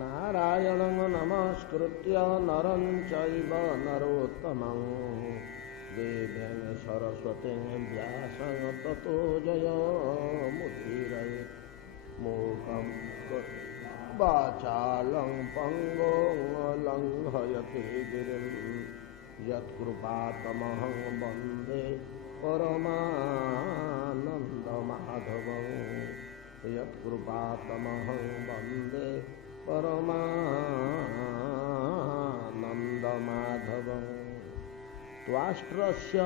नारायणं नमस्कृत्य नरं चैव नरोत्तमं देवीं सरस्वतीं व्यासं ततो जयमुदीरये मूकं वाचालं पङ्गुं लङ्घयते गिरिं यत्कृपातमहं वन्दे परमानन्दमाधवं यत्कृपातमहं वन्दे परमानन्दमाधवं त्वाष्ट्रस्य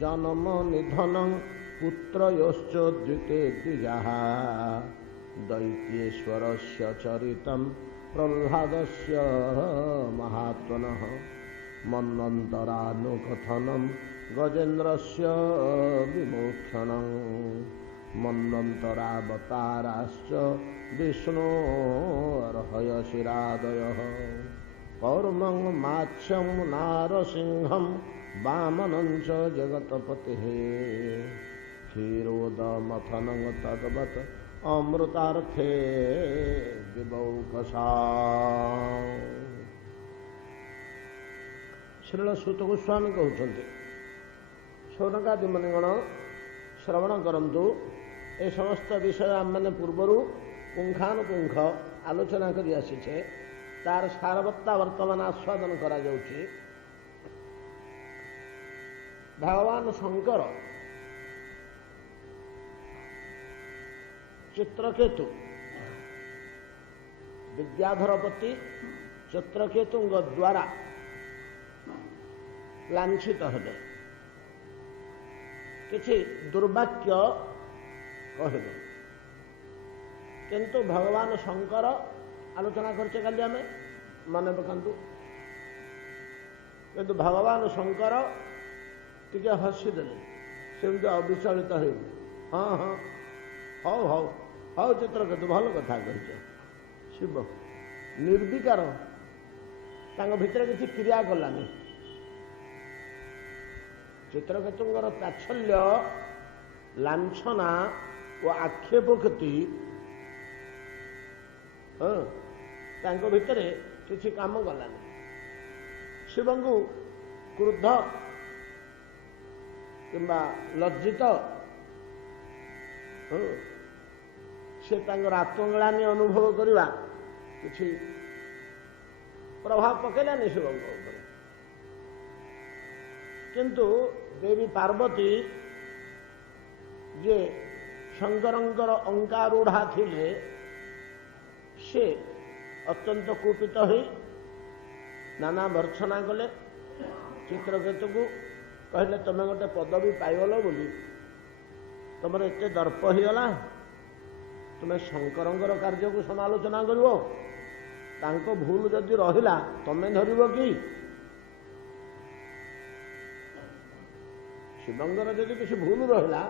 जन्म निधनं पुत्रयोश्च द्विते द्विजः दैत्येश्वरस्य चरितं प्रह्लादस्य महात्मनः मन्वन्तरानुकथनं गजेन्द्रस्य विमोक्षणं मन्वन्तरावताराश्च विष्णोर्हयशिरादयः कौर्मं मात्स्यं नारसिंहं वामनं च जगत्पतिः क्षीरोदमथनं तद्वत् अमृतार्थे विबौकसा। श्रील सूत गोस्वामी कहते शौनकादि मुनिगण श्रवण करंतु ए समस्त विषय आम मैंने पूर्वर पुंखानुपुंख आलोचना कर आसीचे तार सारवत्ता वर्तमान आस्वादन करा जाउछि। भगवान शंकर चित्रकेतु विद्याधरपति चित्रकेतु द्वारा लांछित हेले किछि दुर्वाक्य कहले किंतु भगवान शंकर आलोचना करछे काली आमे मन पकांतु किंतु भगवान शंकर टिके हसी देले सेमती अविचलित हो हाँ हाँ हौ हौ हौ चित्रकेतु भल कथा कहिछ। शिव निर्विकार तांग भितर किछि क्रिया कलानी चित्रकेतुंगर ताच्छल्य लांछना और आक्षेप क्षति तांको भितर किछि काम गलानी। शिवं को क्रुद्ध किंबा लज्जित से तांकर आत्मग्लानि अनुभव करवा किछि प्रभाव पकेलानी शिवं ऊपर। किंतु देवी पार्वती जे शंकरंकर अंकारूढ़ा थिले से अत्यंत कुपित हो नाना भर्त्सना कले चित्रकेतु को कहले तमें गोटे पदवी पाइगल बोली तुम एत दर्प होगला तुम्हें शंकरंकर कार्य को समालोचना करिवो तांको भूल जदि रहिला तमें धरिबो कि शिवंगर जदि किसी भूल रहा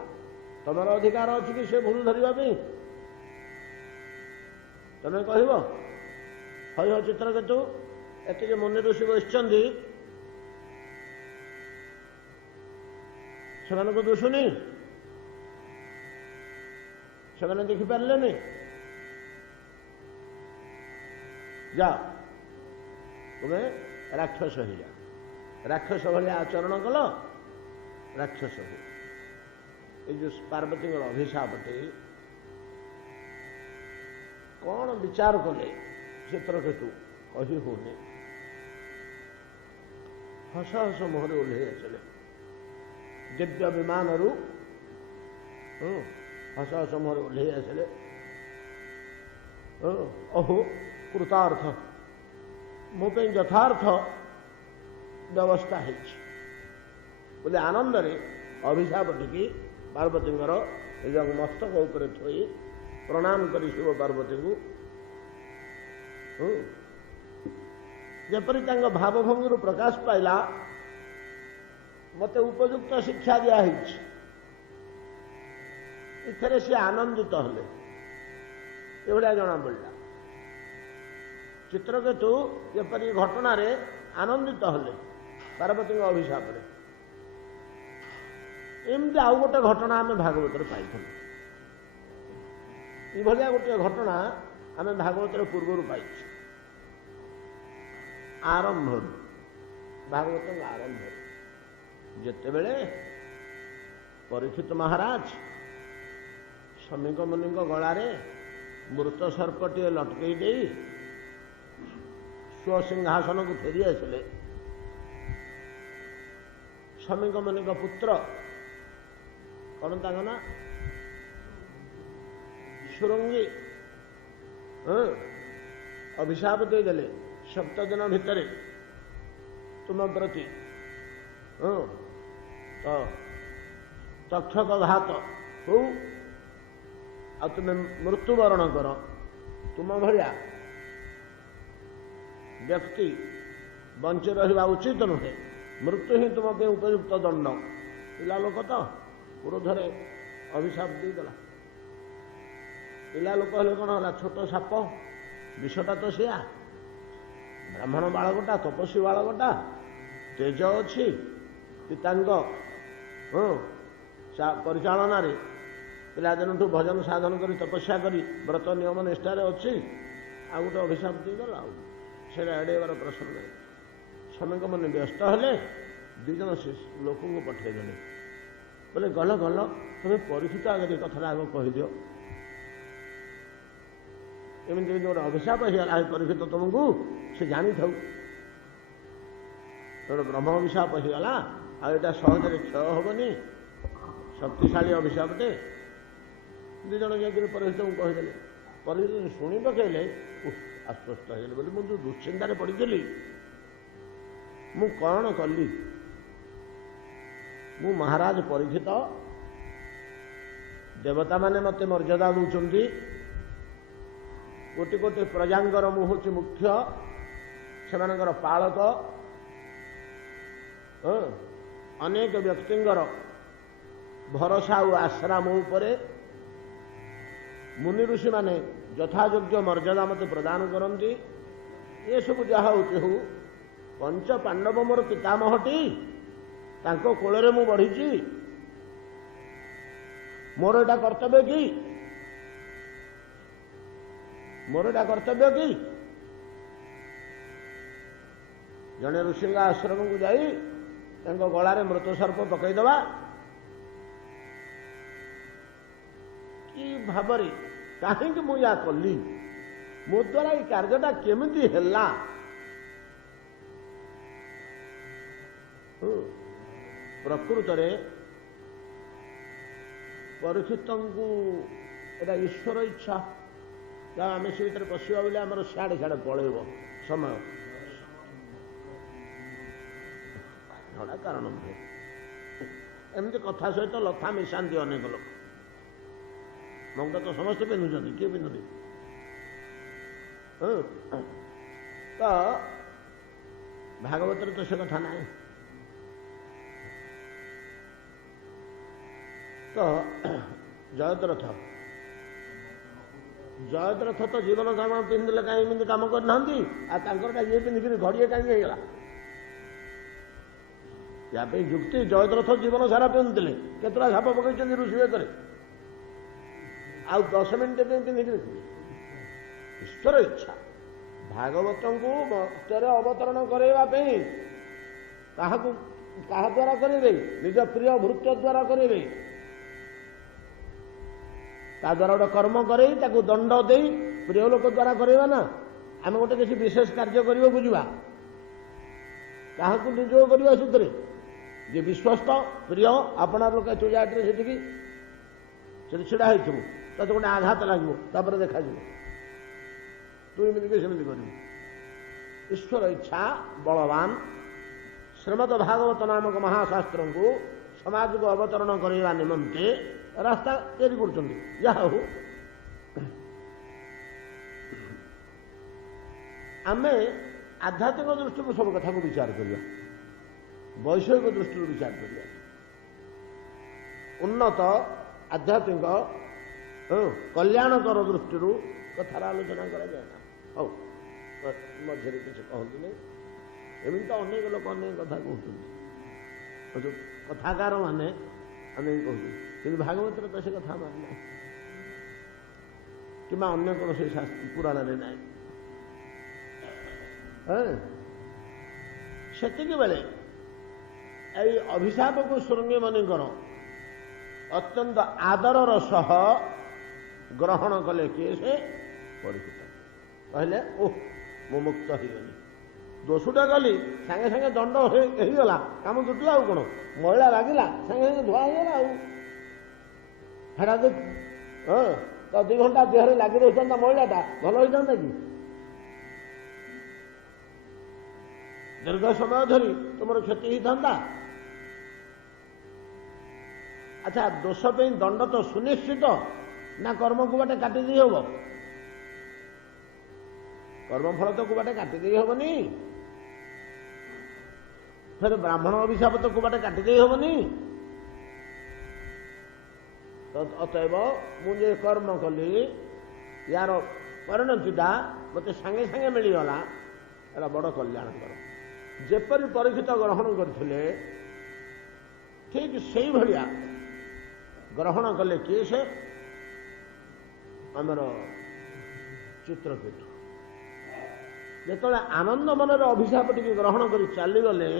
तुम अधिकार अच्छी कि से भूल धरने तुम्हें कह हई हो चित्रकेतु एत मुनि ऋषि बसि से दुषुनी से देखिपारे जा तुम्हें राक्षस हो जा राक्षस भाया आचरण कल राक्षस हो ये जो पार्वती अभिशापटे कौन विचार कले चित्रकेतु कही होने हस हस मुहर ओह्लई आसले दिव्य विमान हस हस मुहर ओह्लई आसले अहो कृतार्थ मो यथार्थ व्यवस्था है बोले आनंद रे अभिशाप टिकी पार्वती मस्तक उपर थोई प्रणाम करी शिव पार्वती को जपरी भावभंगी प्रकाश पाइला मते उपयुक्त शिक्षा दिखाई इथे सी आनंदित हेले एभलिया जना पड़ा चित्रकेतु जपरी घटना रे आनंदित हेले पार्वती अभिशाप एमती आउ गोटे घटना आम भागवत पाई ये गोटे घटना आम भागवत पूर्व पाई आरंभ भागवत आरंभ जितेबले परीक्षित महाराज शमीक मुनि गलार मृत सर्पटे लटकई दे स्वसिंहासन को फेरी आसिले शमीक मुनि पुत्र कौन तांग ना शुरंगी अभिशाप देदेले 7 दिन भितर तुम प्रति तो तक्षक घात हो आ तुम्हें मृत्युवरण कर तुम भलिया व्यक्ति बंची रहा उचित नुहे मृत्यु ही तुम पे उपयुक्त दंड पिला लोक तो क्रोधरे अभिशाप देदेला पिला लोक हेले कौन है छोट साप विषटा तो सिया ब्राह्मण बालकटा तपस्वी बालकटा तेज अच्छी पितांग परिचालन पिलादिन भजन साधन कर तपस्या करी व्रत नियम निष्ठार अच्छी आ गोटे अभिशाप देदेला से एड़ेबार प्रश्न नहीं श्रमिक मैंने व्यस्त हेले 2 जन लोक पठेदेले बोले गल गल तुम्हें परीक्षित आगे कथा आग कहीदि एमती गोटे अभिशाप है परीक्षित तुमको से जानी था गोटे ब्रह्म अभिशाप होगा आटा सहजरे क्षय हेनी शक्तिशाली अभिशापटे 2 जन जाकर परीक्षित को कहीदेले परीक्षित शुणी पकड़े आश्वस्त हो बोले मुझे दुश्चिंतार पड़ी मु कौन कली मु महाराज परीक्षित देवता माने मते मर्यादा दौरान कोटि कोटि प्रजांगर मु हूँ मुख्य से पालक अनेक व्यक्तिंगर भरोसा और आश्रा मो उपरे मुनि ऋषि माने यथायोग्य मर्यादा मत प्रदान करती ये सब जहा हो पंच पांडव मोर पितामहटी तांको कोଳରେ मु बढ़ी मोर एटा कर्तव्य कि मोर एटा कर्तव्य कि जड़े ऋषि आश्रम को जाई गलार मृत सर्प पकईदवा कि भावरे कहीं मुझा कली मो द्वारा ये कार्यटा केमिति हैला प्रकृत परीक्षित को एटा ईश्वर इच्छा क्या आम से भर पशा बोले आम सियाड़े सियाड़े पलैब समय झड़ा कारण नुहे एमती कथा सहित लथा मिशांति अनेक लोक मंगटा तो समस्त पिंधुंट किए पिंधुती तो भागवत तो से कथा ना तो जयद्रथ तो जीवन सामान पिंधले कहीं कम करना ये पिंधिक घड़िए कहीं या युक्ति जयद्रथ जीवन सारा पिंधुले केतटा साप पकड़ ऋषि करे आ 10 मिनिट पिंधिक ईश्वर इच्छा भागवत को भक्तर अवतरण करवाई क्या द्वारा करेंगे निज प्रिय भृत्य द्वारा करेंगे ता द्वारा गोटे कर्म कर दंड दे प्रिय लोक द्वारा करवा ना आम गोटे किसी विशेष कार्य करने बुझा क्या निजोग करवा से जे विश्वस्त प्रिय अपना लोक तू जाटे से छिड़ा हो तक गोटे आघात लगे देखा तू एमती सेमती कर ईश्वर इच्छा बलवान श्रीमद भागवत नामक महाशास्त्र को समाज को अवतरण करने निमंते रास्ता तैयारी कर आम आध्यात्मिक दृष्टि को सब कथा को विचार करवा वैषयिक दृष्टि विचार करवा उन्नत आध्यात्मिक कल्याणकर दृष्टि कथार आलोचना कराए हौ मझे किसी कहतु नहीं एमती तो अनेक लोक अनेक कथा कहते कथाकार मैंने अनेक कहते कि भागवत तो से कथा मानना कि अन्य कौन से पुराण में ना ସେତିକି ବେଳେ ଏଇ ଅଭିଶାପକୁ ଶୃଙ୍ଗୀ ମନିଙ୍କର ଅତ୍ୟନ୍ତ ଆଦରର ସହ ଗ୍ରହଣ କଲେ କିଏ ସେ ପରୀକ୍ଷିତ। କହିଲେ ଓଃ ମୁଁ ମୁକ୍ତ ହେଇଗଲି, ଦୋଷଟା କଲି ସାଙ୍ଗେ ସାଙ୍ଗେ ଦଣ୍ଡ ହେଇଗଲା, କାମ ଜୁଟିଲା ଆଉ କ'ଣ, ମଇଳା ଲାଗିଲା ସାଙ୍ଗେ ସାଙ୍ଗେ ଧୁଆ ହେଇଗଲା ଆଉ ହେଟା ତ 2 ଘଣ୍ଟା ଦେହରେ ଲାଗି ରହିଥାନ୍ତା ମଇଳାଟା ଭଲ ହେଇଥାନ୍ତା କି? ଦୀର୍ଘ ସମୟ ଧରି ତୁମର କ୍ଷତି ହେଇଥାନ୍ତା। ଆଚ୍ଛା ଦୋଷ ପାଇଁ ଦଣ୍ଡ ତ ସୁନିଶ୍ଚିତ ନା କର୍ମକୁ ବାଟେ କାଟିଦେଇ ହବ? କର୍ମଫଳ ତ କୁବାଟେ କାଟିଦେଇ ହବନି, ଫେର ବ୍ରାହ୍ମଣ ଅଭିଶାପ ତ କୁବାଟେ କାଟିଦେଇ ହବନି। ଅତଏବ ମୁଁ ଯେ କର୍ମ କଲି ୟାର ପରିଣତିଟା ମୋତେ ସାଙ୍ଗେ ସାଙ୍ଗେ ମିଳିଗଲା, ଏଟା ବଡ଼ କଲ୍ୟାଣକର। ଯେପରି ପରୀକ୍ଷିତ ଗ୍ରହଣ କରିଥିଲେ ଠିକ୍ ସେଇଭଳିଆ ଗ୍ରହଣ କଲେ କିଏ ସେ ଆମର ଚିତ୍ରକେତୁ। ଯେତେବେଳେ ଆନନ୍ଦ ମନରେ ଅଭିଶାପ ଟିକେ ଗ୍ରହଣ କରି ଚାଲିଗଲେ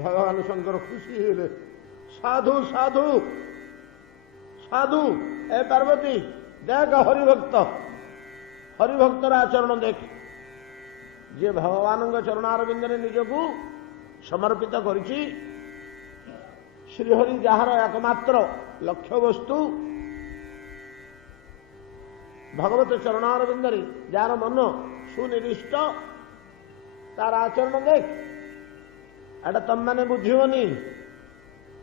ଭଗବାନ ଶଙ୍କର ଖୁସି ହେଲେ। ସାଧୁ ସାଧୁ ସାଧୁ, ଏ ପାର୍ବତୀ ଦେଖ ହରିଭକ୍ତ, ହରିଭକ୍ତର ଆଚରଣ ଦେଖ, ଯିଏ ଭଗବାନଙ୍କ ଚରଣାରବିନ୍ଦରେ ନିଜକୁ ସମର୍ପିତ କରିଛି, ଶ୍ରୀହରି ଯାହାର ଏକମାତ୍ର ଲକ୍ଷ୍ୟବସ୍ତୁ, ଭଗବତ ଚରଣାରବିନ୍ଦରେ ଯାହାର ମନ ସୁନିର୍ଦିଷ୍ଟ, ତାର ଆଚରଣ ଦେଖ। ଏଟା ତମମାନେ ବୁଝିବନି,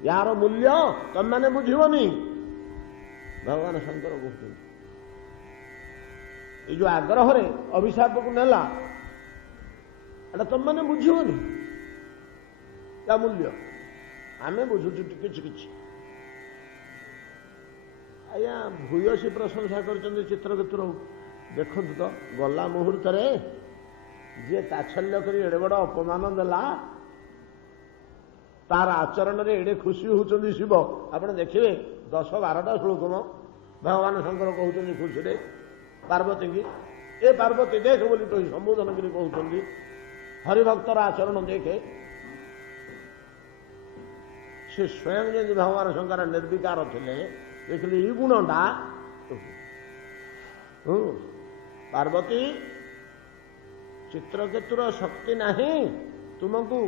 ୟାର ମୂଲ୍ୟ ତମମାନେ ବୁଝିବନି। ଭଗବାନ ଶଙ୍କର କହୁଛନ୍ତି ଏଇ ଯୋଉ ଆଗ୍ରହରେ ଅଭିଶାପକୁ ନେଲା, ଏଟା ତମମାନେ ବୁଝିବନି ତା ମୂଲ୍ୟ, ଆମେ ବୁଝୁଛୁ କିଛି କିଛି। ଆଜ୍ଞା ଭୂୟସୀ ପ୍ରଶଂସା କରିଛନ୍ତି ଚିତ୍ରକେତୁର। ଦେଖନ୍ତୁ ତ ଗଲା ମୁହୂର୍ତ୍ତରେ ଯିଏ ତାଚ୍ଛଲ୍ୟ କରି ଏଡ଼େ ବଡ଼ ଅପମାନ ଦେଲା, ତାର ଆଚରଣରେ ଏଡ଼େ ଖୁସି ହେଉଛନ୍ତି ଶିବ। ଆପଣ ଦେଖିବେ 10-12ଟା ଶ୍ଲୋକ ଭଗବାନ ଶଙ୍କର କହୁଛନ୍ତି ଖୁସିରେ ପାର୍ବତୀକି, ଏ ପାର୍ବତୀ ଦେଖ ବୋଲି କହି ସମ୍ବୋଧନ କରି କହୁଛନ୍ତି ହରିଭକ୍ତର ଆଚରଣ ଦେଖେ। ସେ ସ୍ୱୟଂ ଯେମିତି ଭଗବାନ ଶଙ୍କର ନିର୍ବିକାର ଥିଲେ, ଦେଖିଲେ ଏଇ ଗୁଣଟା ପାର୍ବତୀ ଚିତ୍ରକେତୁର ଶକ୍ତି ନାହିଁ ତୁମକୁ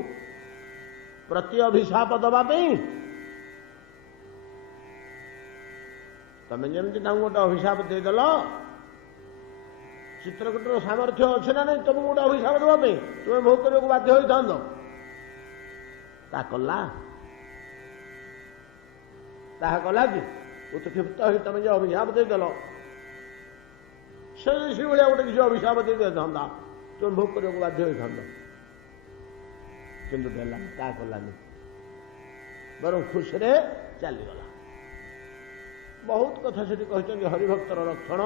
ପ୍ରତି ଅଭିଶାପ ଦେବା ପାଇଁ। ତମେ ଯେମିତି ତାଙ୍କୁ ଗୋଟେ ଅଭିଶାପ ଦେଇଦେଲ, ଚିତ୍ରକେତୁର ସାମର୍ଥ୍ୟ ଅଛି ନା ନାହିଁ ତମକୁ ଗୋଟେ ଅଭିଶାପ ଦେବା ପାଇଁ? ତୁମେ ଭୋଗ କରିବାକୁ ବାଧ୍ୟ ହୋଇଥାନ୍ତ, ତାହା କଲା କି? ଉତ୍କ୍ଷିପ୍ତ ହୋଇ ତମେ ଯେ ଅଭିଶାପ ଦେଇଦେଲ, ସେଇଭଳିଆ ଗୋଟେ କିଛି ଅଭିଶାପ ଦେଇଦେଇଥାନ୍ତା, ତୁମେ ଭୋଗ କରିବାକୁ ବାଧ୍ୟ ହୋଇଥାନ୍ତ, କିନ୍ତୁ ଦେଲାନି, ତାହା କଲାନି, ବରଂ ଖୁସିରେ ଚାଲିଗଲା। ବହୁତ କଥା ସେଠି କହିଛନ୍ତି ହରିଭକ୍ତର ଲକ୍ଷଣ,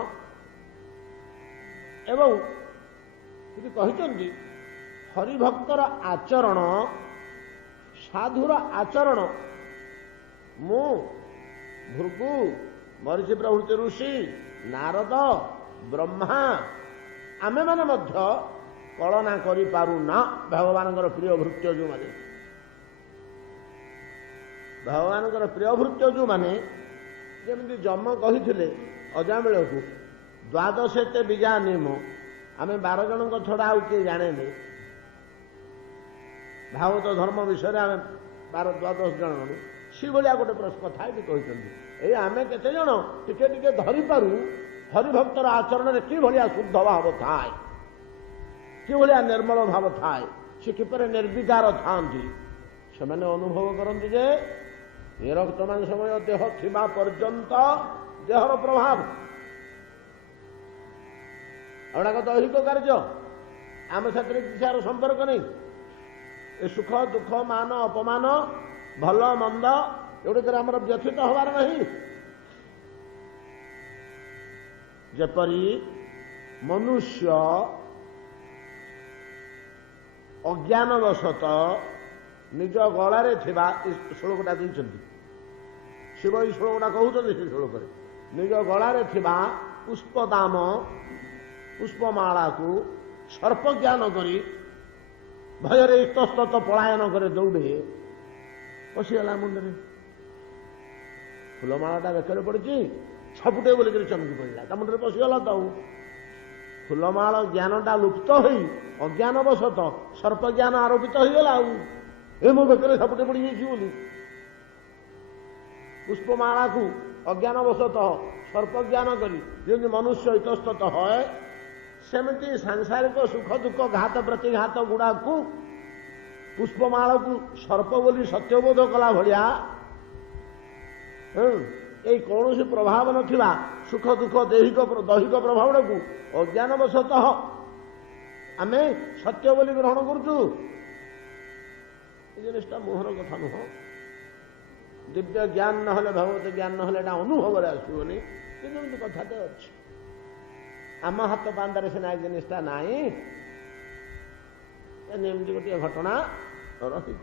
ଏବଂ ସେଠି କହିଛନ୍ତି ହରିଭକ୍ତର ଆଚରଣ, ସାଧୁର ଆଚରଣ। ମୁଁ ଭୃଗୁ, ମରିଚି ପ୍ରଭୃତି ଋଷି, ନାରଦ, ବ୍ରହ୍ମା, ଆମେମାନେ ମଧ୍ୟ କଳନା କରିପାରୁନା ଭଗବାନଙ୍କର ପ୍ରିୟ ଭୃତ୍ୟ ଯେଉଁମାନେ। ଭଗବାନଙ୍କର ପ୍ରିୟ ଭୃତ୍ୟ ଯେଉଁମାନେ, ଯେମିତି ଯମ କହିଥିଲେ ଅଜାମିଳକୁ, ଦ୍ୱାଦଶେତେ ବିଜାନୀମ, ଆମେ 12 ଜଣଙ୍କ ଛଡ଼ା ଆଉ କିଏ ଜାଣେନି। ଭାଗବତ ଧର୍ମ ବିଷୟରେ ଆମେ 12-12 ଜଣ, ସେଭଳିଆ ଗୋଟେ କଥା ଏଠି କହିଛନ୍ତି। ଏଇ ଆମେ କେତେ ଜଣ ଟିକେ ଟିକେ ଧରିପାରୁ ହରିଭକ୍ତର ଆଚରଣରେ କିଭଳିଆ ଶୁଦ୍ଧ ଭାବ ଥାଏ, କିଭଳିଆ ନିର୍ମଳ ଭାବ ଥାଏ, ସେ କିପରି ନିର୍ବିକାର ଥାନ୍ତି। ସେମାନେ ଅନୁଭବ କରନ୍ତି ଯେ ଏ ରକ୍ତ ମାଂସମୟ ଦେହ ଥିବା ପର୍ଯ୍ୟନ୍ତ ଦେହର ପ୍ରଭାବ, ଏଗୁଡ଼ାକ ଦୈହିକ କାର୍ଯ୍ୟ, ଆମ ସାଥିରେ କିଛି ଏହାର ସମ୍ପର୍କ ନାହିଁ। ଏ ସୁଖ ଦୁଃଖ, ମାନ ଅପମାନ, ଭଲ ମନ୍ଦ, ଏଗୁଡ଼ିକରେ ଆମର ବ୍ୟଥିତ ହେବାର ନାହିଁ। ଯେପରି ମନୁଷ୍ୟ ଅଜ୍ଞାନବଶତଃ ନିଜ ଗଳାରେ ଥିବା, ଏ ଶ୍ଲୋକଟା ଦେଇଛନ୍ତି ଶିବ, ଏଇ ଶ୍ଲୋକଟା କହୁଛନ୍ତି ସେ ଶ୍ଲୋକରେ, ନିଜ ଗଳାରେ ଥିବା ପୁଷ୍ପଦାମ, ପୁଷ୍ପମାଳାକୁ ସର୍ପ ଜ୍ଞାନ କରି भयर इतस्तत पलायन करे दौड़े पशिगला मुंडे फुलमालाटा बेकर पड़ी छपुटे बोलिक चमकी पड़ा ता मुंडे पशिगला तो फुलमाल ज्ञानटा लुप्त हो अज्ञानवशत सर्प ज्ञान आरोपित होगला ए मो बेकर छपुटे पड़ गई पुष्पमाला को अज्ञानवशत सर्प ज्ञान करी जमी मनुष्य इतस्तत है सेमती सांसारिक सुख दुख घात प्रतिघात गुड़ा को पुष्पमाला को सर्प बोली सत्यबोध कला भलिया ये कौन सी प्रभाव नथिबा सुख दुख दैहिक प्रभाव को अज्ञानवशत आमे सत्य बोली ग्रहण करुचु जिनिसटा मोहर कथा नुह दिव्य ज्ञान न भगवत ज्ञान न अनुभव आसोनी कि कथाटे अच्छी आम हाथ पांदारे सीना जिनिसटा नाई एमती गोटे घटना रही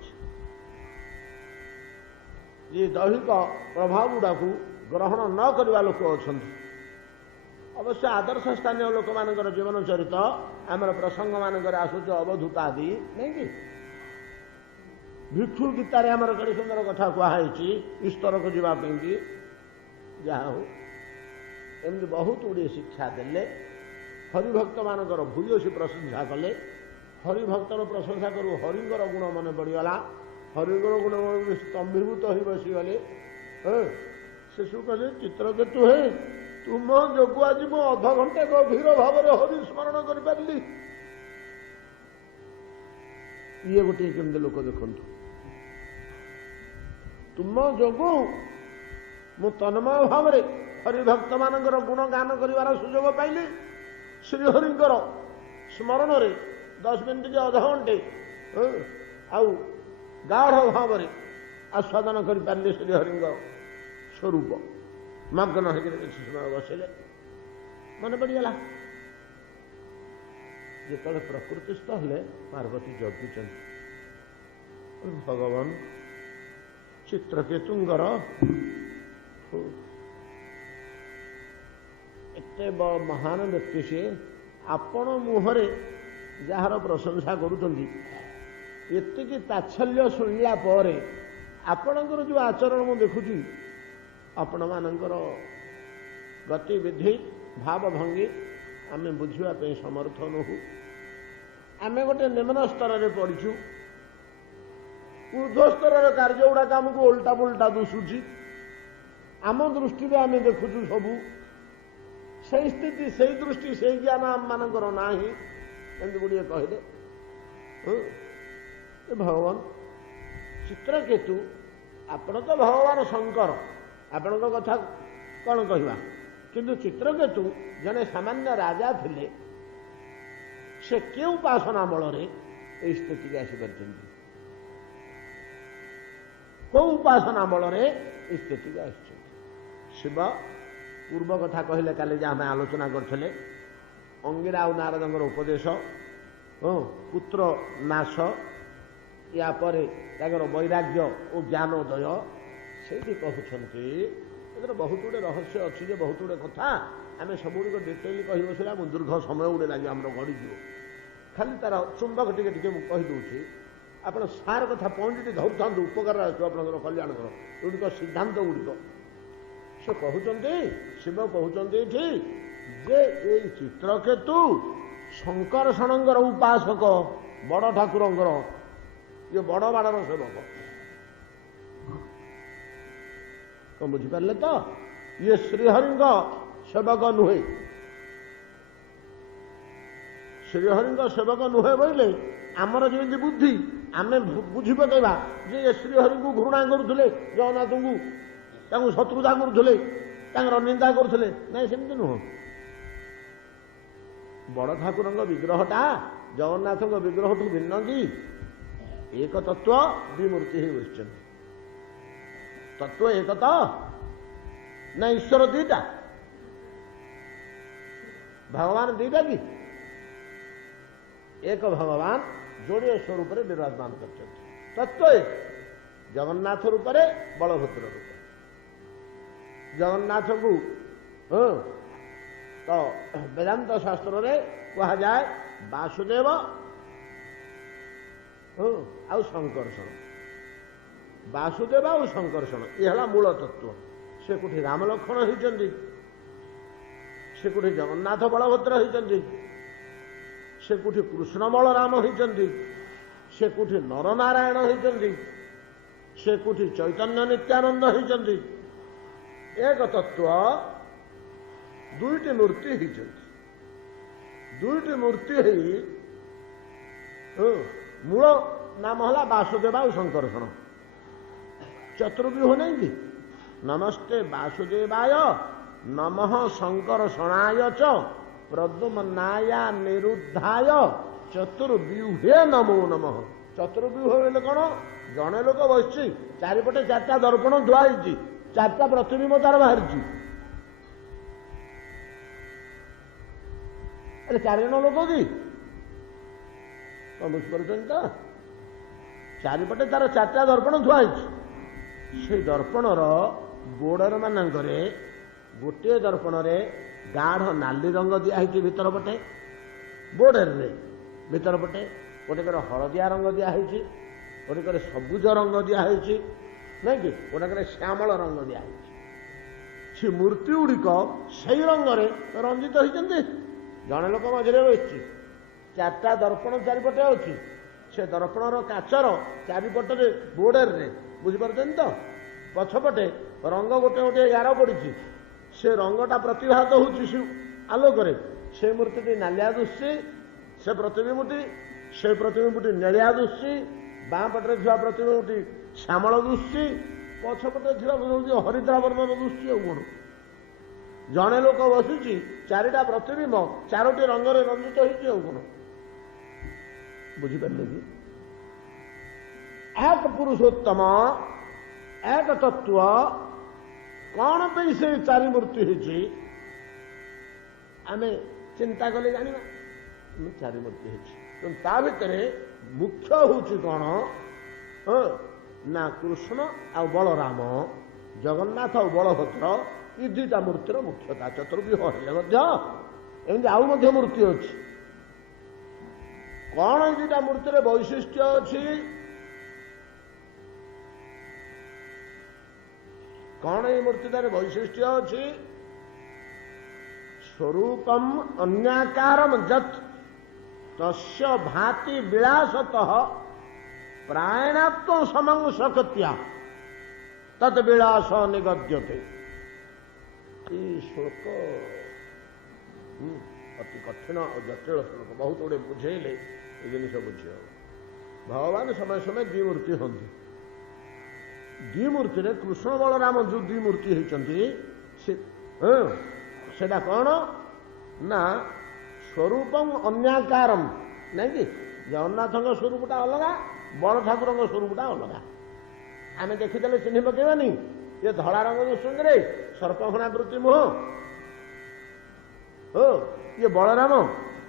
ये दैहिक प्रभाव गुड़ा को ग्रहण न करवा लोक अच्छा अवश्य आदर्श स्थानीय लोक मान जीवन चरित आमर प्रसंग मानक आसूच अवधूत आदि नहीं कि भिक्षु गीतार आमर कड़ी सुंदर कथा कहुई ईश्वर को जावाई जहा हो एमती बहुत गुड़े शिक्षा देले हरिभक्त मानकर भूयसी प्रशंसा कले हरिभक्तर प्रशंसा करू हरिंगर गुण मन बढ़ीगला हरिंगर गुण स्तंभीभूत हो बसीगले शिशु कहले चित्रकेतु हे तुम जोगु आज मु अध घंटे गभीर भाव हरि स्मरण कर पारि ये गोटे केमती लोक देखु तुम जोगु मु तन्मय भाव हरिभक्त मानकर गुण गान कर सुजोग पाइली श्रीहरिंकर स्मरण रे 10 मिनिट के अध घंटे आउ गाढ़ भाव आस्वादन कर पारे श्रीहरिंग स्वरूप मग्न हो समय बसले मन पड़गला जो प्रकृतिस्थ हेले पार्वती जगुचन भगवान चित्रकेतुंगर एते महान व्यक्ति से आपण मुहरे जार प्रशंसा करुँगी ताच्छल्य शुणिला पर आपणकर जो आचरण मु देखुची आपण मानकर गतिविधि भाव भंगी आमे बुझापी समर्थ नहु आमे गोटे निम्न स्तर में पड़ीचु ऊर्ध्व स्तर कार्य गुड़ाक आमको उल्टा पुल्टा दुशुची आम दृष्टि आमे देखुचु सबू से स्थिति से दृष्टि से ज्ञान आम मानकर ना एमती गुड़िए कहले भगवान चित्रकेतु आपण तो भगवान शंकर आपण कथा कौन कहवा किंतु चित्रकेतु जने सामान्य राजा थिले से क्यों उपासना बल स्थिति की आसी पार्टी कौ उपासना बल स्थिति की आस शिव पूर्व कथा कहले काली जहाँ आम आलोचना करते अंगिरा और नारदंगर उपदेश पुत्र नाश या पर वैराग्य और ज्ञानोदय से कहते बहुत गुड़े रहस्य अच्छी बहुत गुड़े कथा आम सब गुड़िक डिटेल कह बसला दीर्घ समय गुड़े लगे आम गड़ीज खाली तार चुंबक टे कहीदे आप सार कथा पॉइंट धरता उपकार आसो आप कल्याण गुड़िक सिद्धांत गुड़िक से कहते शिव कहते ये ये चित्रकेतु शंकर षणंगर उपासक बड़ ठाकुरंकर ये बड़ बाड़र सेवक कौन बुझिपारे तो ये श्रीहरिंग सेवक नुहे श्रीहरिंग सेवक नुहे बोले आमर जमी बुद्धि आम बुझी पकड़ा जे ये श्रीहरि को घृणा करुले जगन्नाथ को शत्रुता करुले निंदा करुले नाई सेमती नुह बड़ ठाकुर विग्रहटा जगन्नाथ विग्रह ठू भिन्न कि एक तत्व द्विमूर्ति ही बस तत्व एक तो ना ईश्वर दीटा भगवान दीटा कि एक भगवान जोड़े स्वरूप विराजमान कर तत्व एक जगन्नाथ रूप बलभद्र रूप जगन्नाथ को तो वेदांत शास्त्र रे कहा जाए वासुदेव आउ संकर्षण वासुदेव आउ संकर्षण ये है मूल तत्व से कोठी राम लक्ष्मण होती से कोठी जगन्नाथ बलभद्र होती से कोठी कृष्ण बलराम होती से कोठी नरनारायण होती से कोठी चैतन्य नित्यानंद होती एक तत्व दुईटी मूर्ति होती दुईटी मूर्ति मूल नाम है वासुदेव और संकर्षण चतुर्व्यूह नहीं कि नमस्ते वासुदेवाय नमः संकर्षणाय च प्रद्युम्नाय निरुद्धाय चतुर्व्यूहे नमो नमः चतुर्व्यूह बोले कौन जड़े लोक बस चारिपटे चार्टा दर्पण धुआई चार्टा प्रतिबिंब तार बाहरी अरे चारिजण लोक कि बुझिपार तो चारिपटे तार चार्टा दर्पण धुआई से दर्पणर बोर्डर मानकरे गोटे दर्पण गाढ़ नाली रंग दिखाई भीतर पटे बोर्डर रे भीतर पटे गोटे हलदिया रंग दिखाई गोटे सबुज रंग दिखाई नहीं कि गोटे श्यामल रंग दिखाई से मूर्ति गुड़िक से रंग रंजित होती जड़े लोक मझे बस चार्टा दर्पण चारिपटे अच्छी से दर्पणर काचर चारिपटे बोर्डर रे बुझिपार तो पछपटे रंग गोटे गोटे गार पड़ी से रंगटा प्रतिभात हो आलोक से मूर्ति नालिया दुश्ची से प्रतिबिंबटी से प्रतिबिंबटी नेलिया दुश्ची बाँ पटे थी प्रतिबिंबटी श्यामल दुश्ची पछपटे थी हरिद्रा वर्णन दुश्ची और कौन जड़े लोक बसुची चारिटा प्रतिबिंब चारोटी रंगरे रंजित हो कौन बुझिपारे कि एक पुरुषोत्तम एक तत्व कौन पे से चारि मूर्ति होती आम चिंता कले जाना चारि मूर्ति होती ता भितर मुख्य हूँ कौन ना कृष्ण आ बलराम जगन्नाथ और बलभद्र ये दुईटा मूर्तिर मुख्यता चतुर्व्यूह एमती आउ मूर्ति अच्छी कौन ये दुईटा मूर्तिर वैशिष्ट्य अच्छी कौन ये मूर्तिटार वैशिष्ट्य अच्छी स्वरूपम अन्याकारम जत तस्य भाति विलासतः प्रायणात्म समंग सकत्या तद विलास निगद्यते श्लोक अति कठिन और जटिल श्लोक बहुत गुड़े बुझेले ये जिन बुझे भगवान समय समय दी मूर्ति होती दी मूर्ति रे कृष्ण बलराम जो दी मूर्ति होती सेटा कौन ना स्वरूपम अन्याकारम नहीं कि जगन्नाथ स्वरूपटा अलग बड़ ठाकुर स्वरूपटा अलग आम देखीदे चिन्ह पकेबानी ये धड़ा रंग दुष्टे सर्पफणाकृति मुह हो ये बलराम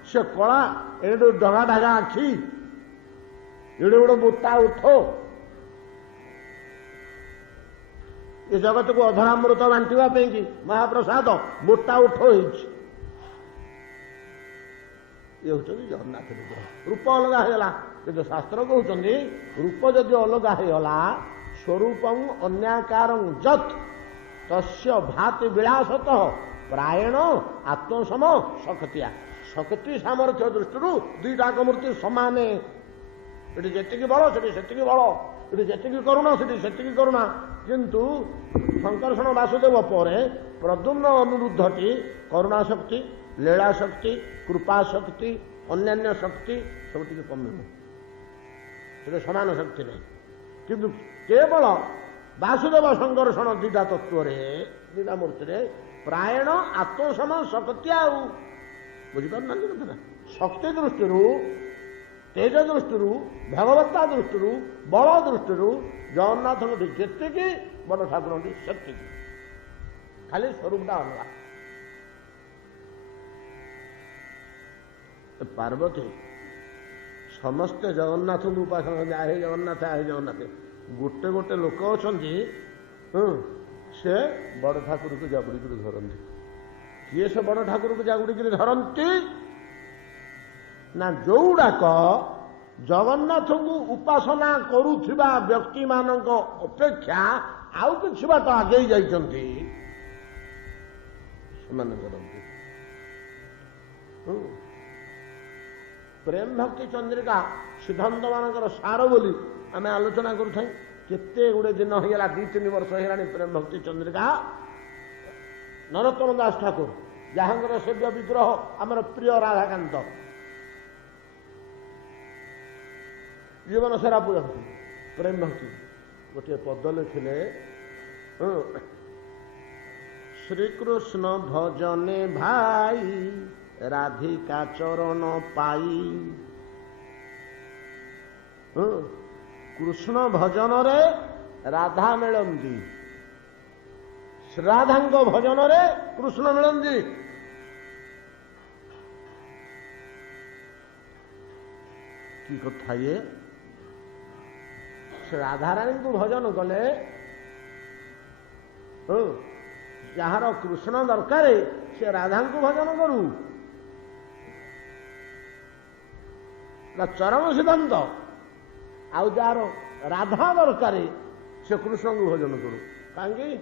से कला ए डगा ढागा आखि एड़े गोटे मोटा उठ ये जगत को अधरामृत बांटा कि महाप्रसाद मोटा उठ ये हूँ जगन्नाथ विग्रह रूप अलग होगा कि शास्त्र कहते रूप जदि अलग होगा स्वरूपम अन्याकार जत तस्य भाति विलासतः प्रायण आत्मसम शक्तिया शक्ति सामर्थ्य दृष्टि दुईटाक मूर्ति समान ये जी बल से बल ये जी करुणा से करुणा किंतु संकर्षण वासुदेव पर प्रद्युम्न अनिरुद्धटी करुणा शक्ति लीला शक्ति कृपा शक्ति अन्यान्य शक्ति सब टी कम समान शक्ति नहीं किंतु केवल वासुदेव संकर्षण दीटा तत्व दीटा मूर्ति प्रायण आत्मसम शक्ति बुझीपार कथा शक्ति दृष्टि तेज दृष्टि भगवत्ता दृष्टि बल दृष्टि जगन्नाथ जी बड़ ठाकुर से खाली स्वरूपटा अलग पार्वती समस्ते जगन्नाथ उपासना आहे जगन्नाथ आहे जगन्नाथ गोटे गोटे लोक अच्छा से बड़ ठाकुर को जाबुड़ी धरती किए से बड़ ठाकुर को जाबुड़ी धरती ना जोड़ाक जगन्नाथ को उपासना करुथिबा व्यक्ति मानक अपेक्षा आउ किछि बात आगे जाइछन्ति सेमाने करन्ति। प्रेम भक्ति चंद्रिका सिद्धांत मानकर सार बोली आम आलोचना करूँ केते गुड़े दिन होगा 2-3 वर्ष होगा प्रेम भक्ति चंद्रिका नरोत्तम दास ठाकुर जहांगर सेव्य विग्रह आमर प्रिय राधाकांत जीवन सारा पूजती प्रेम भक्ति गोटे पद लिखिले श्रीकृष्ण भजने भाई राधिका चरण पाई। कृष्ण भजन रे राधा मिलंदी राधा भजन रे कृष्ण मिलंदी। की कथा ये राधा रानी को भजन कले जार कृष्ण दरकार से राधा को भजन करू चरम सिद्धांत आउ जार राधा दरकार से कृष्ण को भजन करू कहीं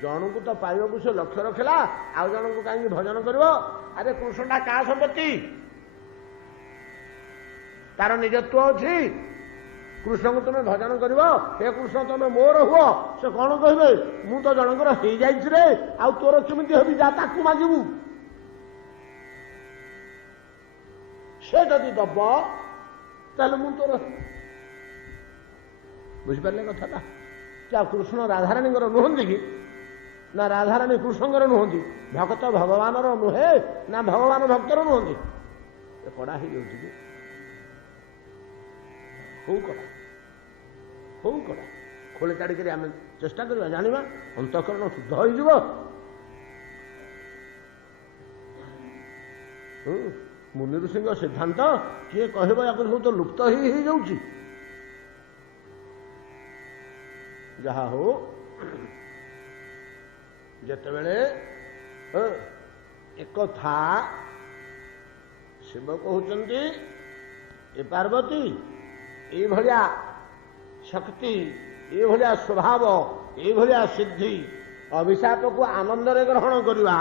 जन को तो पाइबा से लक्ष्य रखला आउ जन को कहीं भजन कर अरे कृष्णटा क्या संपत्ति तार निजत्व अच्छी कृष्ण को तुम्हें भजन कर हे कृष्ण तुम्हें मोर हुआ से कौन कहे मु तो जनकर हो जाए आउ तोर केमी हबी जा ताकू मागू से जदि दब ताले मु तोर बुझिपारे कथा क्या कृष्ण राधाराणी नुहति कि ना राधाराणी कृष्ण नुहति भक्त भगवान नुहे ना भगवान भक्तर नुहति कड़ा हो जाऊँ हूँ कड़ा खोले काढ़ी आम चेष्टा करवा जाना अंतकरण शुद्ध हो मुनि ऋषि सिद्धांत किए कह सब तो लुप्त ही जाऊँगी जहा हो जेतेबेले एक था शिव कहते ए पार्वती ये भलिया शक्ति ये भलिया स्वभाव ये भलिया सिद्धि अभिशाप को आनंद रे ग्रहण करवा।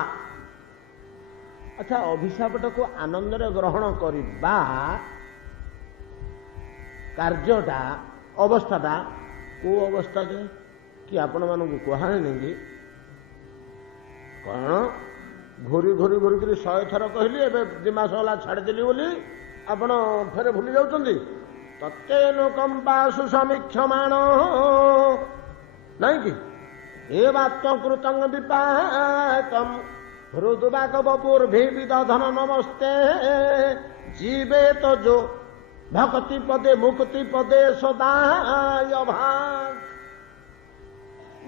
अच्छा अभिशापट को आनंद रे ग्रहण करवा कार्यटा अवस्थाटा को अवस्था जे कि आपण मानू कहा नहीं कौन घोरी घोरी घोरी कर 100 थर कहली एवं 2 मास होला छाड़देली बोली आपण फेरे भूली जाउछंदी तत्तेनुकंपासु समीक्षमाण नहीं कि ए बात कृतंग विपाकम हृदुबाक बपुर्भि विदधन नमस्ते जीवे तो जो भक्ति पदे मुक्ति पदे सदाय भाग।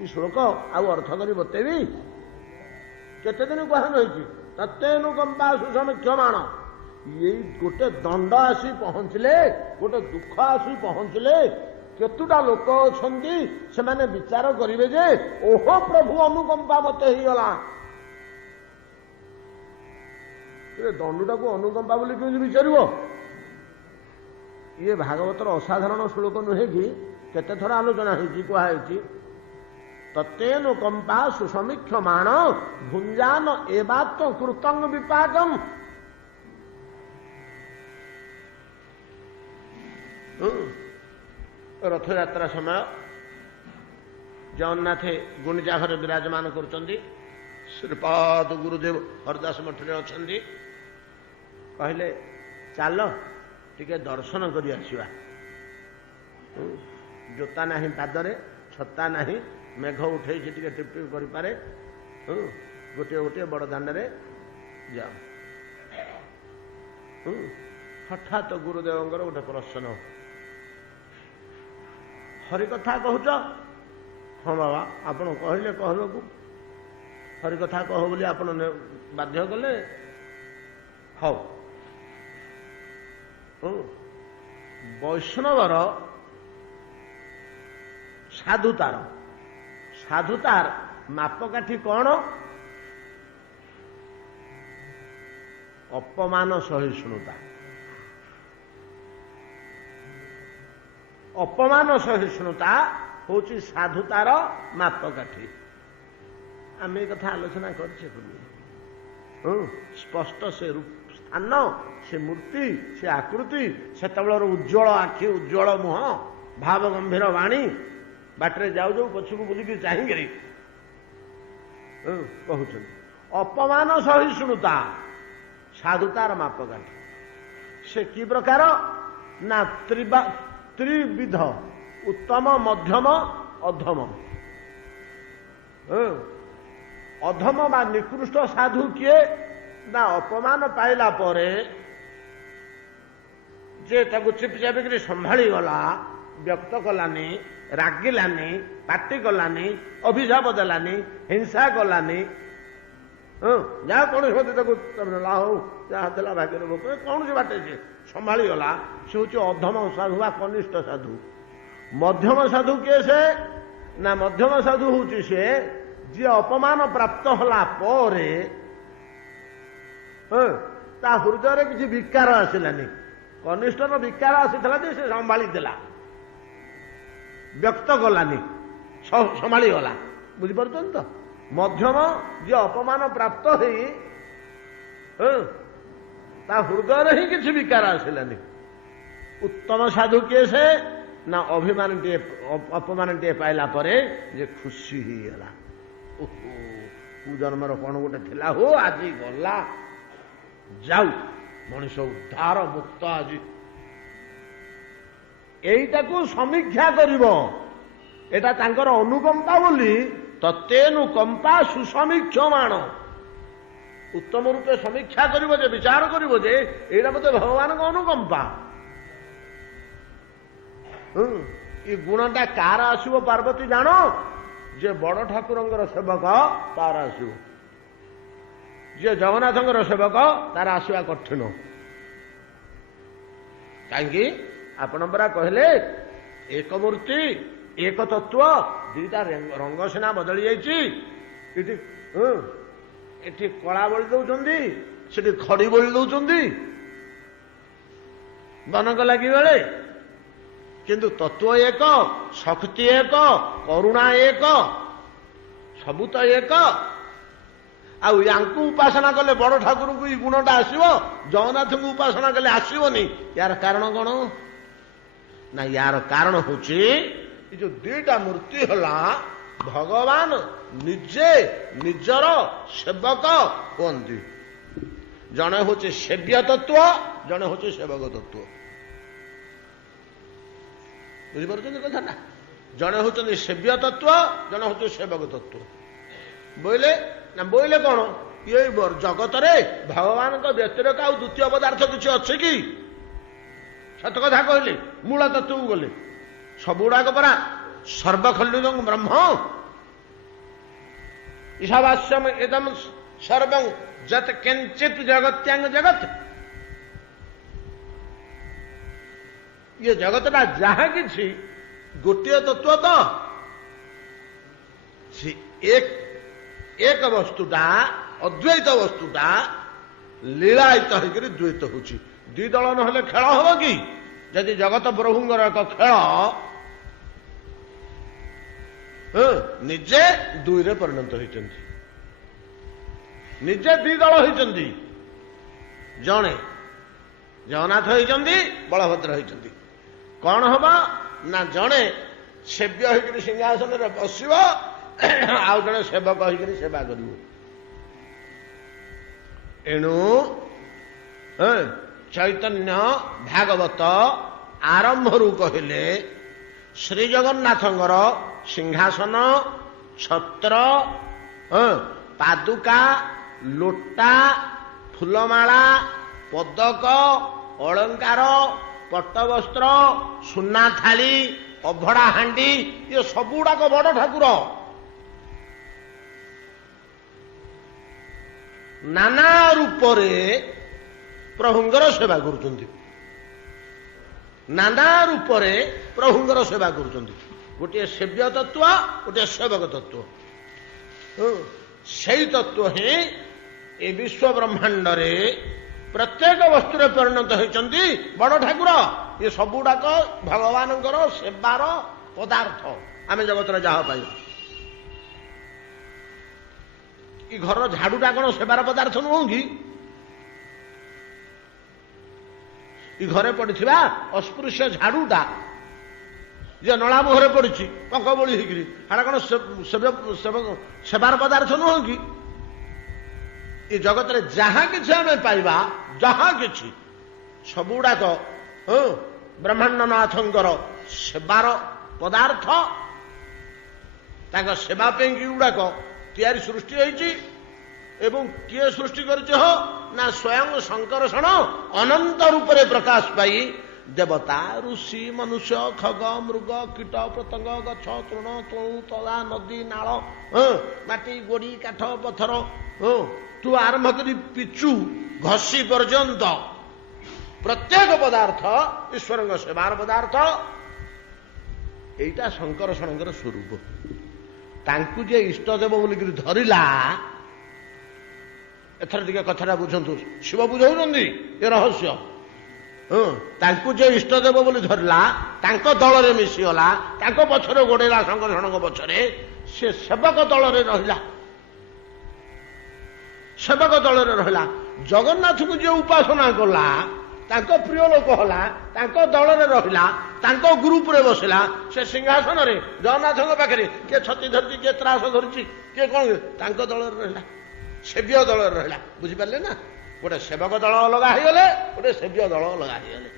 श्लोक आउ अर्थ करी बतेबी केते दिन कहन होई तत्तेनुकंपासु समीक्षमाण ये गोटे दंड आसी पहुंचले गोटे दुख आसी पहुंचले केतुटा लोक अछंती से माने विचार करिवे जे ओहो प्रभु अनुकंपा मते ही गला ये दंडुटा को अनुकंपा बोली क्यों विचारिबो। ये भागवतर असाधारण श्लोक नुहे कि केते थोड़ा आलोचना होती कहुई तत्तेनुकंपा सुसमीक्षमाण भुंजान एवात कृतंग विपाकम। रथयात्रा समय जगन्नाथ गुंडीचा घरे विराजमान करुचंदी श्रीपाद गुरुदेव हरदास मठरे अछंदी कहले चल टिके दर्शन करी आसिबा। जोता नहीं पादरे छत्ता नहीं मेघ उठे टिके टिप टिप करि पारे गोटे गोटे बड़ दांड रे जाओ। हठात गुरुदेवंकर गोटे प्रश्न हरिकथा कहूच हाँ बाबा आपण कहले कहबू हरिकथा कह बोली आपण बाध्य कले हौ वैष्णवर साधुतार मापकाठी कौन अपमान सहिष्णुता अपमान सहिष्णुता हूँ साधुतार मापकाठी आम ये कथा आलोचना करे स्पष्ट से स्थान से मूर्ति से आकृति सेतबेलर उज्ज्वल आखि उज्ज्वल मुह भाव गंभीर वाणी बाटरे जाऊ जाऊ पछकू बुलिकी चाहिए कहते अपमान सहिष्णुता साधुतार मापकाठी से कि प्रकार ना त्रिविध उत्तम मध्यम अधम अधम बा निकृष्ट साधु किए ना अपमान पाइला परे जे ताकू चिपचापिक संभाली गला व्यक्त कलानी रागिलानी पार्टी कलानी अभिशाप देलानी हिंसा कलानी जहाँ कौन हो जहाँ देला भाग्य भोग कौन से बाटे से संभाली गला से हूँ अधम साधु बा कनिष्ठ साधु मध्यम साधु किए से ना मध्यम साधु हूँ से जी अपमान प्राप्त होला परे ता हृदय किसी विकार आसिलानी कनिष्ठर विकार आसीला जे से संभाली देला व्यक्त कलानी संभाली गला बुझीपार तो मध्यम जी अपमान प्राप्त हुई ता हृदय ही किसी विकार आसिलानी उत्तम साधु किए से ना अभिमान टे अपमान टे पाइला परे जे खुशी ही गला जन्मर कौन गोटे थिला हो आज गला जाऊ मनुष्य उद्धार मुक्त आज यहीटा समीक्षा करिब एटा तांकर अनुकंपा बोली तत्तेनुकंपा सुसमीक्षमाण उत्तम रूपे समीक्षा करिब जे विचार करिब जे एटा मते भगवान को अनुकंपा ये गुणटा कार आसो पार्वती जानो जे बड़ ठाकुर सेवक तार आसो जे जगन्नाथ सेवक तार आसवा कठिन कहीं आपण परा कहले एक मूर्ति एक तत्व दुईटा रंग सीना बदली जाइए कला बोली दौरान से खड़ी बोली दौरान बनक लगी बेले किंतु तत्व एक शक्ति एक करुणा एक सबू तो एक आंकु उपासना कले बड़ ठाकुर को गुणटा आसो जगन्नाथ को उपासना कले आसोनी यार कारण कौन ना यार कारण हूँ जो दुईटा मूर्ति हला भगवान निजे निजर सेवक हमें जड़े हूँ सेव्य तत्व जड़े हूँ सेवक तत्व बुझीपार कथा ना जड़े हूँ सेव्य तत्व जड़े हूँ सेवक तत्व बोले ना बोले कौन ये जगत रे भगवान व्यतिरेक आ द्वितीय पदार्थ किसी अच्छे कि सत कथा कहले मूल तत्व को गले सबुड़ाक परा सर्वखंडित ब्रह्म ईशावास्यम इदम सर्वं जत किंचित जगत्यांग जगत ये जगतटा जहाँ कि गोटे तत्व तो एक वस्तुटा अद्वैत वस्तुटा लीलायित होकर द्वैत हो दी दल ना खेल हम कि जदि जगत प्रभुंर एक खेल निजे दुई परिणत होती निजे दी दल होती जड़े जगन्नाथ होती बलभद्र होती कौन हम ना जड़े सेव्य होकर सिंहासन बस आउ जड़े सेवक होकर सेवा कर एणु चैतन्य भागवत आरंभ कहले श्री जगन्नाथंकर सिंहासन छत्र पादुका लोटा फूलमाला पदक अलंकार पट्टवस्त्र सुना थाली अभड़ा हांडी ये सबुड़ाक बड़ ठाकुर नाना रूपरे प्रभुंगर सेवा करुचंदी नाना रूपरे प्रभुंगर सेवा करुचंदी गोटे सेव्य तत्व गोटे सेवक तत्व से तत्व ही ए विश्व ब्रह्मांड रे प्रत्येक वस्तु परिणत होती बड़ ठाकुर ये सबुड़ाक भगवान सेवार पदार्थ आम जगत जहाँ पाई घर झाड़ूटा कौन सेवार पदार्थ नुह कि घरे पड़ा अस्पृश्य झाड़ूटा जे नला मुहरे पड़ी पंख बोली होगी हाँ कौन सेवार पदार्थ नुह कि ये जगत रे जहाँ किसी आम पाइबा जहाँ किसी सबुड़ाक ब्रह्मांडनाथंकर सेवार पदार्थ तांका सेवा पे गुड़ाक तैयारी सृष्टि होती एवं किए सृष्टि करछ हो ना स्वयं शंकरषण अनंत रूप से प्रकाश पाई देवता ऋषि मनुष्य खग मृग कीट पतंग गछ तृण तणु तला नदी नाल माटी गोड़ी काठ पथर तू आरंभ कर पिचु घसी पर्यंत प्रत्येक पदार्थ ईश्वर सेवार पदार्थ एटा शंकरषण स्वरूप तांकु जे इष्टदेव बोलिक धरला एथर टिके कथा बुझंतु शिव बुझाउछन्ति ए रहस्य तांकु जे इष्टदेव बोली धरला तांको दल रे मिसिगला तांको पछरे गोडेला शंकरषण पछरे से सेवक दल रे रहिला सेवक दल रे रहिला जगन्नाथ को जे उपासना कला तांको प्रिय लोक हला तांको दल रे रहिला तांको ग्रुप रे बसिला से सिंहासन रे जगन्नाथ पाखे किए छती धरती किए त्रास धरती किए कौन तांको दल रे रहिला सेव्य दल रे रहिला बुझिपारे ना गोटे सेवक दल अलग होगले गोटे सेव्य दल अलग होगले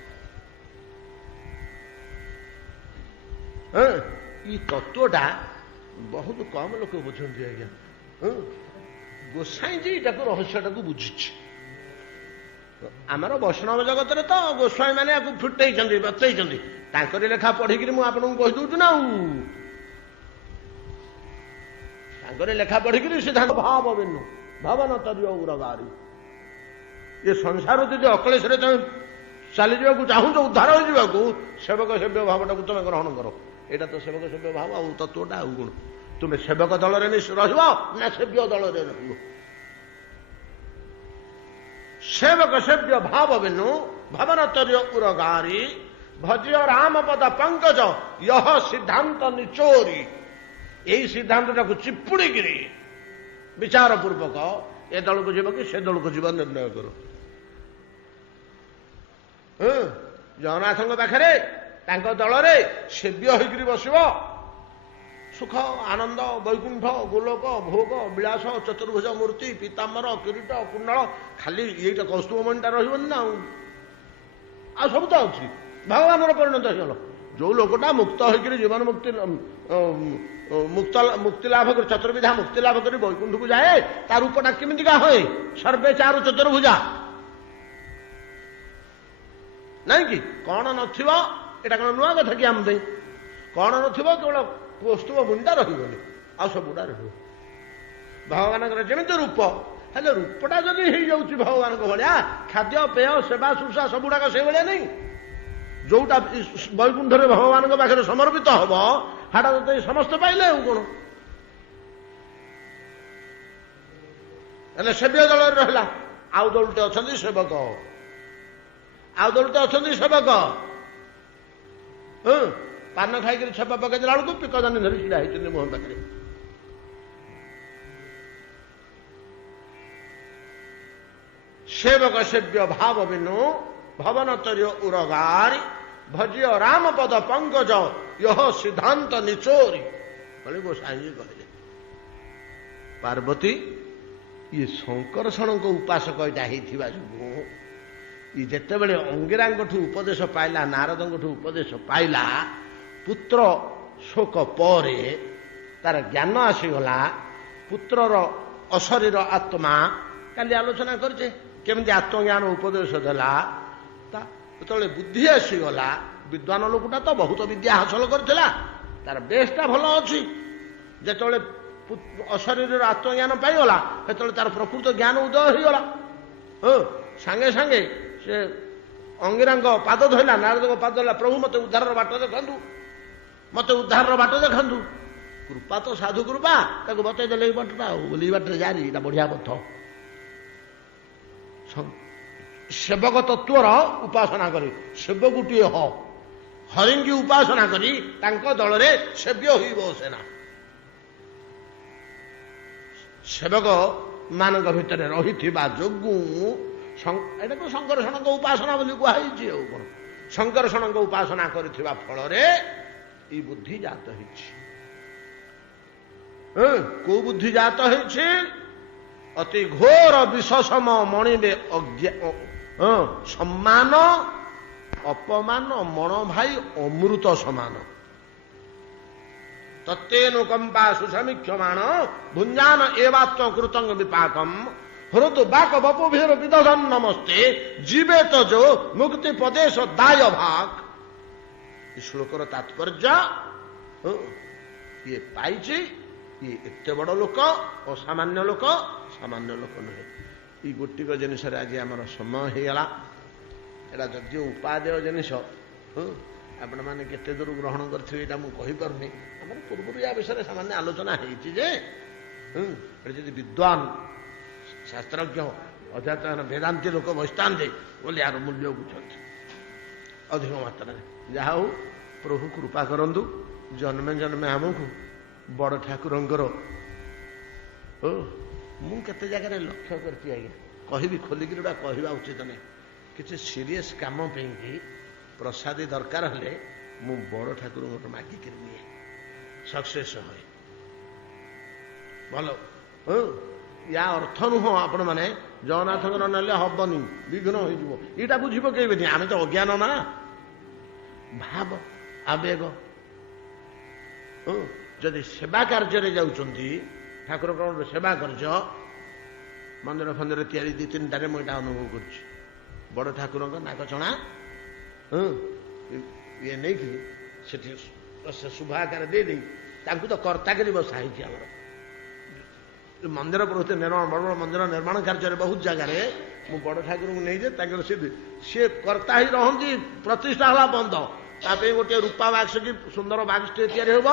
ये तत्वटा बहुत कम लोक बुझे आज्ञा गोसाई जी रहस्यटा को बुझी आमर वैष्णव जगत तो गोस्वामी मैंने फुटई बतई लेखा पढ़िक मुझे कहीदे ना लेखा पढ़िक सिद्धांत भाव बिनु भावन तरीय उरगारी ये संसार जो अक्लेश चली जावाक चाहूच उद्धार हो सेवक सेव्य भावटा को तुम ग्रहण कर यहाँ तो सेवक सेव्य भाव आ तत्वटा आ गुण तुम्हें सेवक दल ना सेव्य दल सेवक सेव्य भाव बिनु भवन तरीय उरगारी भज्य राम पद पंकज यह सिद्धांत निचोरी यही सिद्धांतटा को चिपुड़ी गिरी विचार पूर्वक ए दल को जीव कि से दल को जीव निर्णय करो जगन्नाथ पाखे दल सेव्य होकर बस सुख आनंद वैकुंठ गोलोक भोग विलास चतुर्भुज मूर्ति पीताम्बर किरीट कुंडल खाली ये कौस्तुभमणिटा रही ना आ सब तो अच्छी भगवान परिणत हो जो लोकटा मुक्त होकर जीवन मुक्ति मुक्ति लाभ कर चतुर्विधा मुक्ति लाभ कर वैकुंठ को जाए तार रूपटा केमिका हुए सर्वे चारु चतुर्भुजा नहीं कि कौन नथिबो एटा कौन नुआ कथा कि आम कौन नथिबो केवल कौस्तुभ मुंडा रही आ सबुटा रही भगवान जमी रूप हेले रूपटा जदि हो जाऊँ भगवान भाया खाद्य पेय सेवा शुश्रूषा सबुड़ाक से भाया नहीं जोटा वैकुंठ भगवान पाखे समर्पित हम हाटा तो समस्त पाइले कौन हेले सेव्य दल रहा आउ दलटे अच्छा सेवक आउ दलटे अच्छा सेवक पान खाई छेपा पकई देला बेलू पिकदानी धरी छड़ा होती मुह पाखे सेवक सेव्य भाव बिनु भवन तरीय उरगारी भज्य राम पद पंकज यह सिद्धांत निचोरी बोले गोसाई कहले पार्वती ये शंकरषण को उपासक यहाँ ये जिते बड़े अंगिराठू उपदेश पाइला नारद उपदेश पाइला पुत्र शोक पर तार ज्ञान आसीगला पुत्रर अशरीर आत्मा काली आलोचना करछे केमती आत्मज्ञान उपदेश देला जो बुद्धि आसीगला विद्वान लोकटा तो बहुत विद्या हासिल करथिला तार बेसटा भल अच्छी जिते अशरीर आत्मज्ञान पाइगला से तार प्रकृत ज्ञान उदय होगला सांगे सांगे से अंगिरांग पाद धरला नारद पाद धरला प्रभु मत उद्धार बाट देखु मत उद्धार बाट देखु कृपा तो साधु कृपा ताको बतईदेले बाटटा बोली बाटे जारी बढ़िया पथ ସେବକ ତତ୍ଵର ଉପାସନା କରି ସେବ ଗୋଟିଏ ହରିଙ୍କି ଉପାସନା କରି ତାଙ୍କ ଦଳରେ ସେବ୍ୟ ହୋଇ ବସେନା। ସେବକ ମାନଙ୍କ ଭିତରେ ରହିଥିବା ଯୋଗୁଁ ଏଟାକୁ ଶଙ୍କରଷଣଙ୍କ ଉପାସନା ବୋଲି କୁହାଯାଇଛି। ଆଉ କଣ ଶଙ୍କରଷଣଙ୍କ ଉପାସନା କରିଥିବା ଫଳରେ ଏଇ ବୁଦ୍ଧି ଜାତ ହେଇଛି। କୋଉ ବୁଦ୍ଧି ଜାତ ହେଇଛି? ଅତି ଘୋର ବିଷସମ ମଣିବେ ସମ୍ମାନ ଅପମାନ ମଣ ଭାଇ ଅମୃତ ସମାନ। ତତ୍ତେନୁକମ୍ପା ସୁସମୀକ୍ଷମାଣ ଭୁଞ୍ଜାନ ଏବାତ୍ମ କୃତଙ୍ଗ ବିପାକମ୍ ହୃଦ ବାକ ବପୁଭୀର ବିଦଧନ ନମସ୍ତେ ଜୀବେ ତଜୋ ମୁକ୍ତି ପଦେଶ ଦାୟ ଭାଗ। ଏ ଶ୍ଲୋକର ତାତ୍ପର୍ଯ୍ୟ ଇଏ ପାଇଛି। ଇଏ ଏତେ ବଡ଼ ଲୋକ ଅସାମାନ୍ୟ ଲୋକ, ସାମାନ୍ୟ ଲୋକ ନୁହେଁ। ଏଇ ଗୋଟିକ ଜିନିଷରେ ଆଜି ଆମର ସମୟ ହେଇଗଲା। ଏଇଟା ଯଦିଓ ଉପାଦେୟ ଜିନିଷ, ଆପଣମାନେ କେତେ ଦୂର ଗ୍ରହଣ କରିଥିବେ ଏଇଟା ମୁଁ କହିପାରୁନି। ଆମର ପୂର୍ବରୁ ୟା ବିଷୟରେ ସାମାନ୍ୟ ଆଲୋଚନା ହେଇଛି ଯେ ଯଦି ବିଦ୍ୱାନ ଶାସ୍ତ୍ରଜ୍ଞ ଅଧ୍ୟାତ୍ମ ବେଦାନ୍ତୀ ଲୋକ ବସିଥାନ୍ତେ ବୋଲି ଏହାର ମୂଲ୍ୟ ବୁଝନ୍ତି ଅଧିକ ମାତ୍ରାରେ। ଯାହା ହଉ ପ୍ରଭୁ କୃପା କରନ୍ତୁ, ଜନ୍ମେ ଜନ୍ମେ ଆମକୁ ବଡ଼ ଠାକୁରଙ୍କର ମୁଁ କେତେ ଜାଗାରେ ଲକ୍ଷ୍ୟ କରିଛି ଆଜ୍ଞା, କହିବି ଖୋଲିକିରି ଗୋଟା କହିବା ଉଚିତ ନାହିଁ। କିଛି ସିରିୟସ୍ କାମ ପାଇଁକି ପ୍ରସାଦୀ ଦରକାର ହେଲେ ମୁଁ ବଡ଼ ଠାକୁରଙ୍କର ମାଗିକିରି ନିଏ, ସକ୍ସେସ୍ ହୁଏ। ଭଲ ୟା ଅର୍ଥ ନୁହଁ ଆପଣମାନେ ଜଗନ୍ନାଥଙ୍କର ନେଲେ ହବନି, ବିଘ୍ନ ହେଇଯିବ, ଏଇଟା ବୁଝି ପକେଇବେନି। ଆମେ ତ ଅଜ୍ଞାନ ନା, ଭାବ ଆବେଗ। ଯଦି ସେବା କାର୍ଯ୍ୟରେ ଯାଉଛନ୍ତି, ଠାକୁରଙ୍କର ସେବା କାର୍ଯ୍ୟ, ମନ୍ଦିର ଫନ୍ଦିର ତିଆରି 2-3ଟାରେ ମୁଁ ଏଇଟା ଅନୁଭବ କରୁଛି। ବଡ଼ ଠାକୁରଙ୍କ ନାଗଚଣା ଇଏ ନେଇକି ସେଠି ଶୁଭ ଆକାର ଦେଇଦେଇ ତାଙ୍କୁ ତ କର୍ତ୍ତାକରି ବସା ହେଇଛି। ଆମର ମନ୍ଦିର ପ୍ରତି ନିର୍ମାଣ, ବଡ଼ ବଡ଼ ମନ୍ଦିର ନିର୍ମାଣ କାର୍ଯ୍ୟରେ ବହୁତ ଜାଗାରେ ମୁଁ ବଡ଼ ଠାକୁରଙ୍କୁ ନେଇଯାଏ। ତାଙ୍କର ସିଏ କର୍ତ୍ତା ହେଇ ରହନ୍ତି, ପ୍ରତିଷ୍ଠା ହେଲା ବନ୍ଦ। ତା ପାଇଁ ଗୋଟିଏ ରୂପା ବାକ୍ସ କି ସୁନ୍ଦର ବାକ୍ସଟିଏ ତିଆରି ହେବ,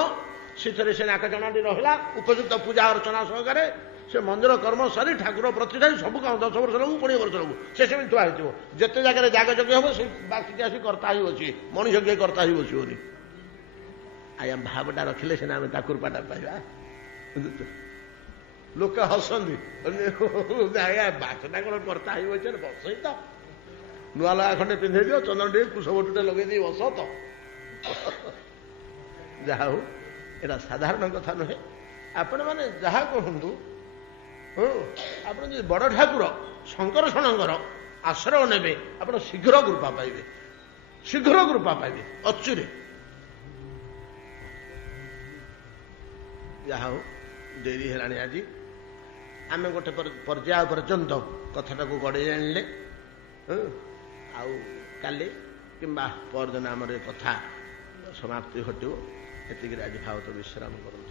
ସେଥିରେ ସେ ନାକଚଣାଟି ରହିଲା, ଉପଯୁକ୍ତ ପୂଜା ଅର୍ଚ୍ଚନା ସହକାରେ ସେ ମନ୍ଦିର କର୍ମ ସରି ଠାକୁର ପ୍ରତିଷ୍ଠା ସବୁ କାମ 10 ବର୍ଷ ଲାଗୁ 20 ବର୍ଷ ଲାଗୁ ସେ ସେମିତି ଥୁଆ ହେଇଥିବ। ଯେତେ ଜାଗାରେ ଯାଗଯଜ୍ଞ ହେବ ସେ ବାକ୍ସଟି ଆସି କର୍ତ୍ତା ହେଇ ବସିବେ, ମଣିଷ କିଏ କର୍ତ୍ତା ହେଇ ବସିବନି। ଆଜ୍ଞା ଭାବଟା ରଖିଲେ ସିନା ଆମେ ତା କୃପାଟା ପାଇବା। ଲୋକେ ହସନ୍ତି, ଆଜ୍ଞା ବାକ୍ସଟା କ'ଣ କର୍ତ୍ତା ହେଇ ବସିବ, ବସେଇ ତ ନୂଆ ଲଗା ଖଣ୍ଡେ ପିନ୍ଧେଇ ଦିଅ, ଚନ୍ଦନ ଟିକେ କୁଶବଟୁଟେ ଲଗେଇ ଦେଇ ବସ ତ। ଯାହା ହଉ ଏଇଟା ସାଧାରଣ କଥା ନୁହେଁ। ଆପଣମାନେ ଯାହା କହନ୍ତୁ, ଆପଣ ଯଦି ବଡ଼ ଠାକୁର ଶଙ୍କରଷଣଙ୍କର ଆଶ୍ରୟ ନେବେ, ଆପଣ ଶୀଘ୍ର କୃପା ପାଇବେ, ଶୀଘ୍ର କୃପା ପାଇବେ ଅଚିରେ। ଯାହା ହଉ ଡେରି ହେଲାଣି ଆଜି। ଆମେ ଗୋଟେ ପର୍ଯ୍ୟାୟ ପର୍ଯ୍ୟନ୍ତ କଥାଟାକୁ ଗଡ଼େଇ ଆଣିଲେ, ଆଉ କାଲି କିମ୍ବା ପରଦିନ ଆମର ଏ କଥା ସମାପ୍ତି ଘଟିବ। ଏତିକିରେ ଆଜି ଭାଗବତ ବିଶ୍ରାମ କରନ୍ତୁ।